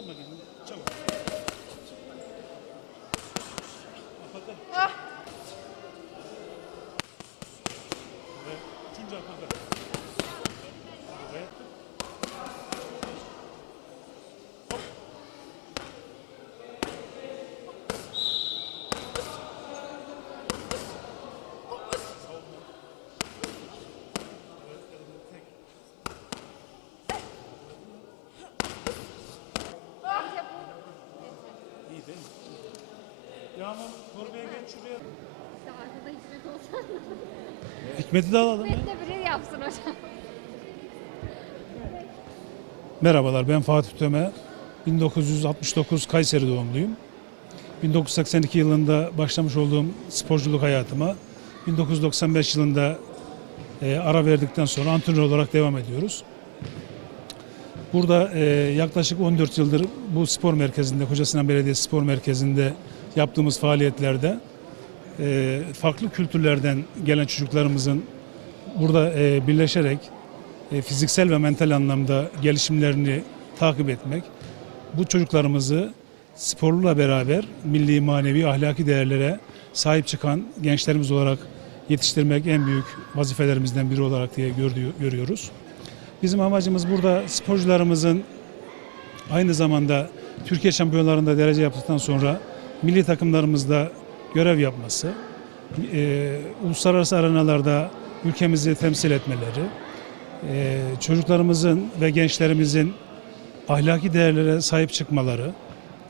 조금만. 조금. Değil mi? Yağmur, torbaya geç şuraya. İşte arkada hizmet olsa Hikmet'i de alalım. hizmet de biri yapsın hocam. Merhabalar ben Fatih Töme. 1969 Kayseri doğumluyum. 1982 yılında başlamış olduğum sporculuk hayatıma 1995 yılında e, ara verdikten sonra antrenör olarak devam ediyoruz. Burada e, yaklaşık 14 yıldır bu spor merkezinde, Kocasinan Belediyesi Spor Merkezi'nde yaptığımız faaliyetlerde e, farklı kültürlerden gelen çocuklarımızın burada e, birleşerek e, fiziksel ve mental anlamda gelişimlerini takip etmek, bu çocuklarımızı sporla beraber milli, manevi, ahlaki değerlere sahip çıkan gençlerimiz olarak yetiştirmek en büyük vazifelerimizden biri olarak diye görüyoruz. Bizim amacımız burada sporcularımızın aynı zamanda Türkiye şampiyonlarında derece yaptıktan sonra milli takımlarımızda görev yapması, e, uluslararası arenalarda ülkemizi temsil etmeleri, e, çocuklarımızın ve gençlerimizin ahlaki değerlere sahip çıkmaları,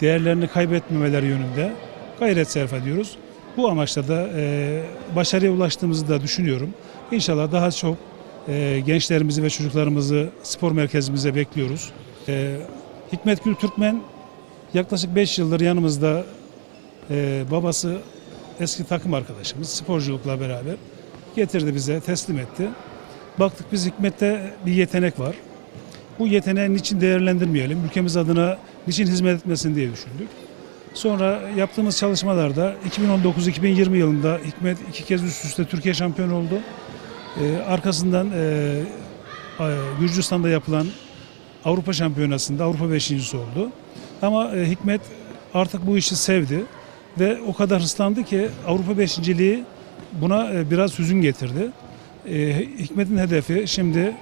değerlerini kaybetmemeleri yönünde gayret sarf ediyoruz. Bu amaçla da e, başarıya ulaştığımızı da düşünüyorum. İnşallah daha çok e, gençlerimizi ve çocuklarımızı spor merkezimize bekliyoruz. E, Hikmet Gül Türkmen yaklaşık 5 yıldır yanımızda e, babası eski takım arkadaşımız sporculukla beraber getirdi bize teslim etti. Baktık biz Hikmet'te bir yetenek var. Bu yeteneği niçin değerlendirmeyelim, ülkemiz adına niçin hizmet etmesin diye düşündük. Sonra yaptığımız çalışmalarda 2019-2020 yılında Hikmet iki kez üst üste Türkiye şampiyonu oldu. Ee, arkasından e, Gürcistan'da yapılan Avrupa Şampiyonası'nda Avrupa beşincisi oldu. Ama e, Hikmet artık bu işi sevdi ve o kadar hırslandı ki Avrupa beşinciliği buna e, biraz hüzün getirdi. E, Hikmet'in hedefi şimdi e,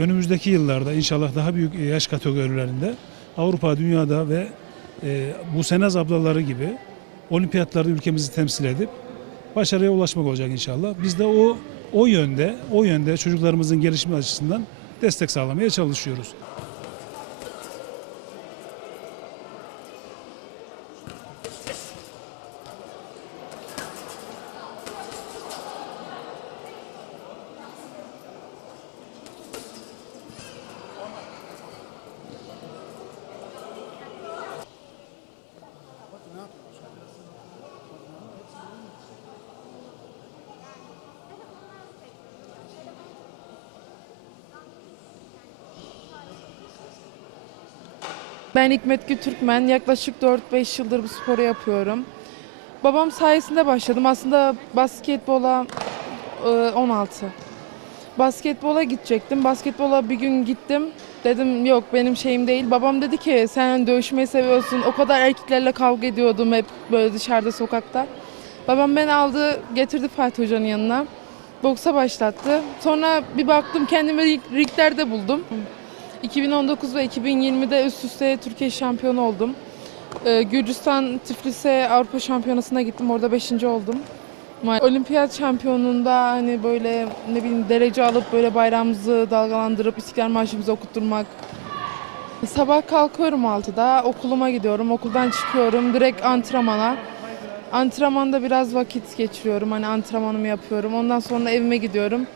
önümüzdeki yıllarda inşallah daha büyük yaş kategorilerinde Avrupa, dünyada ve e, bu Senez ablaları gibi olimpiyatlarda ülkemizi temsil edip başarıya ulaşmak olacak inşallah. Biz de o o yönde, o yönde çocuklarımızın gelişimi açısından destek sağlamaya çalışıyoruz. Ben Hikmet Gül Türkmen. Yaklaşık 4-5 yıldır bu sporu yapıyorum. Babam sayesinde başladım. Aslında basketbola e, 16. Basketbola gidecektim. Basketbola bir gün gittim. Dedim yok benim şeyim değil. Babam dedi ki sen dövüşmeyi seviyorsun. O kadar erkeklerle kavga ediyordum hep böyle dışarıda sokakta. Babam beni aldı getirdi Fatih Hoca'nın yanına. Boksa başlattı. Sonra bir baktım kendimi ring- ringlerde buldum. 2019 ve 2020'de üst üste Türkiye şampiyonu oldum. Ee, Gürcistan Tiflis'e Avrupa Şampiyonası'na gittim. Orada 5. oldum. Olimpiyat şampiyonunda hani böyle ne bileyim derece alıp böyle bayrağımızı dalgalandırıp İstiklal Marşımızı okutturmak. Sabah kalkıyorum 6'da, okuluma gidiyorum, okuldan çıkıyorum, direkt antrenmana. Antrenmanda biraz vakit geçiriyorum, hani antrenmanımı yapıyorum. Ondan sonra evime gidiyorum.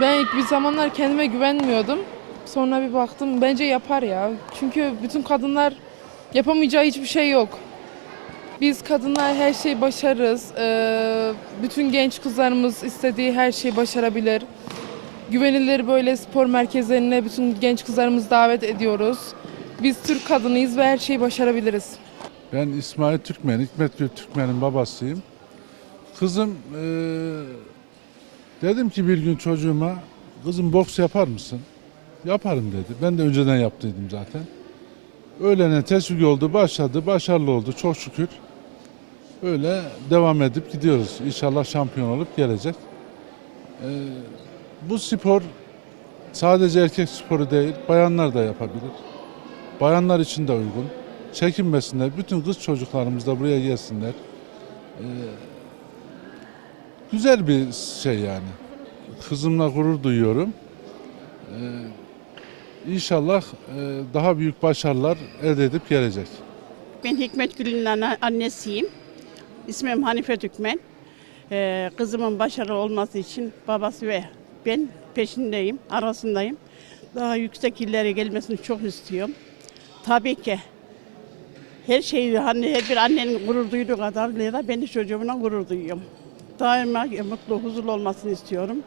Ben ilk bir zamanlar kendime güvenmiyordum. Sonra bir baktım bence yapar ya. Çünkü bütün kadınlar yapamayacağı hiçbir şey yok. Biz kadınlar her şeyi başarırız. Ee, bütün genç kızlarımız istediği her şeyi başarabilir. Güvenilir böyle spor merkezlerine bütün genç kızlarımızı davet ediyoruz. Biz Türk kadınıyız ve her şeyi başarabiliriz. Ben İsmail Türkmen, Hikmet Gül Türkmen'in babasıyım. Kızım eee, dedim ki bir gün çocuğuma kızım boks yapar mısın? Yaparım dedi. Ben de önceden yaptıydım zaten. öğlene teşvik oldu, başladı, başarılı oldu çok şükür. Öyle devam edip gidiyoruz. İnşallah şampiyon olup gelecek. Ee, bu spor sadece erkek sporu değil, bayanlar da yapabilir. Bayanlar için de uygun. Çekinmesinler. Bütün kız çocuklarımız da buraya gelsinler. Ee, güzel bir şey yani. Kızımla gurur duyuyorum. Ee, inşallah e, daha büyük başarılar elde edip gelecek. Ben Hikmet Gül'ün annesiyim. İsmim Hanife Türkmen. Ee, kızımın başarılı olması için babası ve ben peşindeyim, arasındayım. Daha yüksek illere gelmesini çok istiyorum. Tabii ki her şeyi hani her bir annenin gurur duyduğu kadar da ben de çocuğumla gurur duyuyorum. Daima mutlu, huzurlu olmasını istiyorum.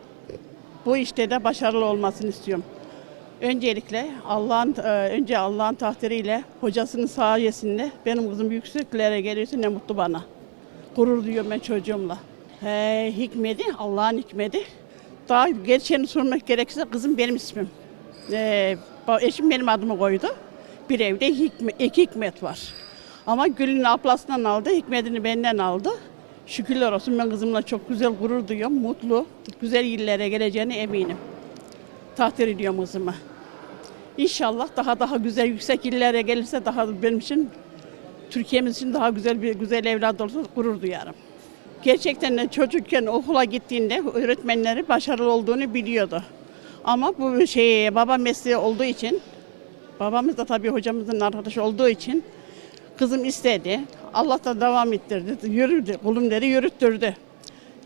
Bu işte de başarılı olmasını istiyorum. Öncelikle Allah'ın e, önce Allah'ın takdiriyle hocasının sayesinde benim kızım yükseklere geliyorsa ne mutlu bana. Gurur duyuyorum ben çocuğumla. He, hikmeti, Allah'ın hikmeti. Daha gerçeğini sormak gerekirse kızım benim ismim. Ee, eşim benim adımı koydu. Bir evde hikme, iki hikmet var. Ama Gül'ün ablasından aldı, hikmetini benden aldı. Şükürler olsun ben kızımla çok güzel gurur duyuyorum, mutlu, güzel illere geleceğine eminim takdir ediyorum kızımı. İnşallah daha daha güzel yüksek illere gelirse daha benim için Türkiye'miz için daha güzel bir güzel evlat olursa gurur duyarım. Gerçekten de çocukken okula gittiğinde öğretmenleri başarılı olduğunu biliyordu. Ama bu şey baba mesleği olduğu için babamız da tabii hocamızın arkadaşı olduğu için kızım istedi. Allah da devam ettirdi. Yürüdü. Kulumları yürüttürdü.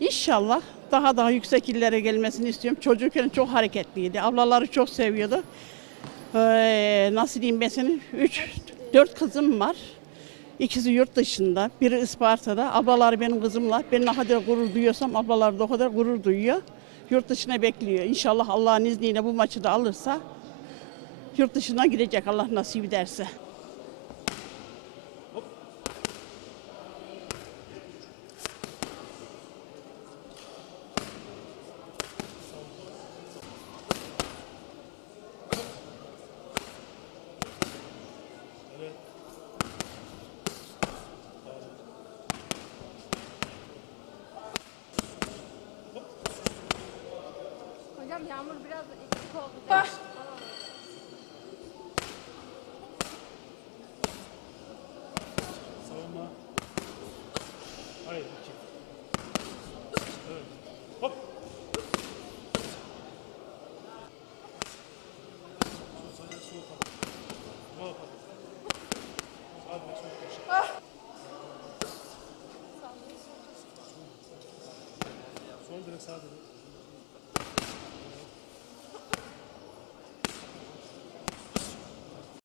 İnşallah daha daha yüksek illere gelmesini istiyorum. Çocukken çok hareketliydi. Ablaları çok seviyordu. Ee, nasıl diyeyim ben senin? Üç, dört kızım var. İkisi yurt dışında, biri Isparta'da. Ablaları benim kızımla. Ben ne kadar gurur duyuyorsam ablalar da o kadar gurur duyuyor. Yurt dışına bekliyor. İnşallah Allah'ın izniyle bu maçı da alırsa yurt dışına gidecek Allah nasip ederse. Hocam yağmur biraz eksik oldu. Savunma. Hayır, iki. Evet. Hop. Sol direkt.